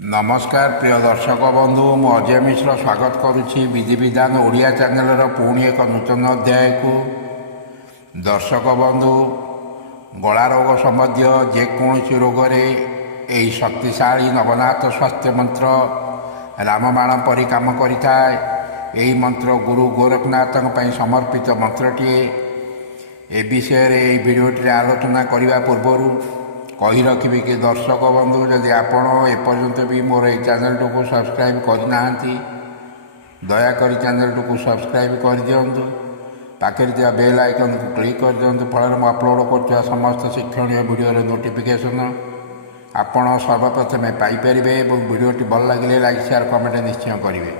नमस्कार प्रिय दर्शक बंधु मु अजय मिश्र स्वागत करुच्ची विधि विधान ओडिया चैनल पुणी एक नूतन अध्याय को। दर्शक बंधु गला रोग संबंधी जेकोसी रोग यही शक्तिशाली नवनाथ स्वास्थ्य मंत्र रामबाण परी काम करिथाए। यही मंत्र गुरु गोरखनाथ समर्पित मंत्रटीए। ए विषय भिडियोटी आलोचना करने पूर्व कही रखी कि दर्शक बंधु जदि आपण एपर्यंत भी मोर ये चैनल को सब्सक्राइब करना दयाकोरी चैनल को सब्सक्राइब कर दिंतु। पाखे दिया बेल आइकन को क्लिक कर दिंतु। फल मैं अपलोड कर समस्त शिक्षणीय वीडियो नोटिफिकेशन आपण सर्वप्रथमे पाइपर। वीडियोटी भल लगे लाइक शेयर कमेंट निश्चय करेंगे।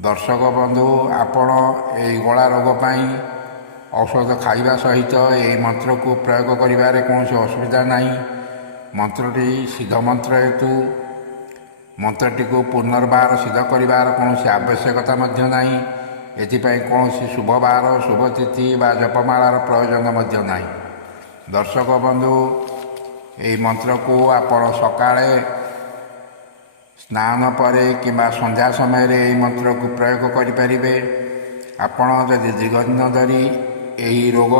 दर्शक बंधु आपण ये गला रोग औषध खाइबा सहित यही मंत्र को प्रयोग करिबारे कौन असुविधा नहीं। मंत्रटी सिद्ध मंत्र हेतु मंत्रटी को पुनर्बार सिद्ध करिबार कौन आवश्यकता नहीं। एथिपाई कौन शुभबार शुभ तिथि बा जपमालार प्रयोजन नहीं। दर्शक बंधु यही मंत्र को आपण सकाळे स्नान पर कि संध्या समय यही मंत्र को प्रयोग करें। आपण जदि दीर्घदिन धरी यही रोग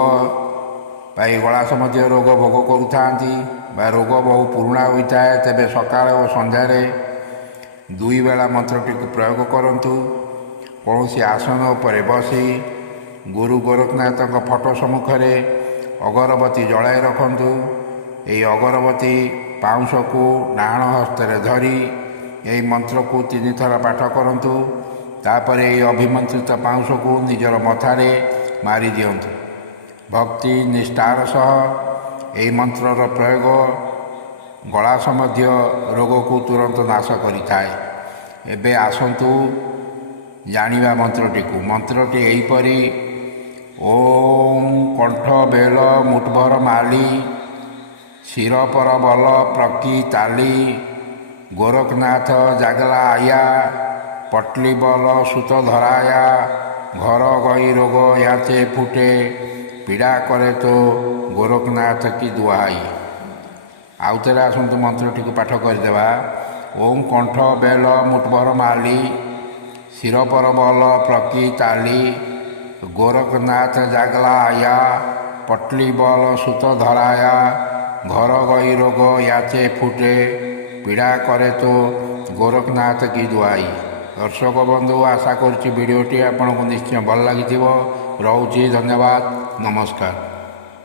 गला संबंधी रोग भोग करुता रोग बहु पुराणा होता है तेरे सकाल और संध्यार दुई बेला मंत्रटी को प्रयोग करूँ। कौन आसन पर बसी गुरु गोरखनाथ फोटो सम्मुखें अगरबत्ती जलाई रखु। यही अगरबत्ती पाउंश को डाण हस्त धरी यही मंत्र को 3 थर पाठ करूँ। तापर यही अभिमंत्रित पाउंश को निजर मथारे मारी दियंतु। भक्ति निष्ठार सह यही मंत्रर प्रयोग गला संबंधी रोग को तुरंत नाश करिथाए। एबे आसंतु जानिबा मंत्रटी को। मंत्रटी एहीपरि ओम कंठ बेल मुठभर माली शिर पर बल प्रकी ताली गोरखनाथ जागला आया पटली बल सुत धराया घर गई रोग याचे फुटे पीड़ा करे तो गोरखनाथ की दुहाई। आउ थे आसतु मंत्रटी को पाठ करदेवा। ओम कंठ बेल मुठभर माली शिर पर बल प्रकी ताली गोरखनाथ जागला आया पटली बल सुत धराया घर गई रोग याचे फुटे पीड़ा करे तो गोरखनाथ की दुहाई। दर्शक बंधु आशा करुच्ची वीडियोटी आपको निश्चय भल लगी। रोची धन्यवाद। नमस्कार।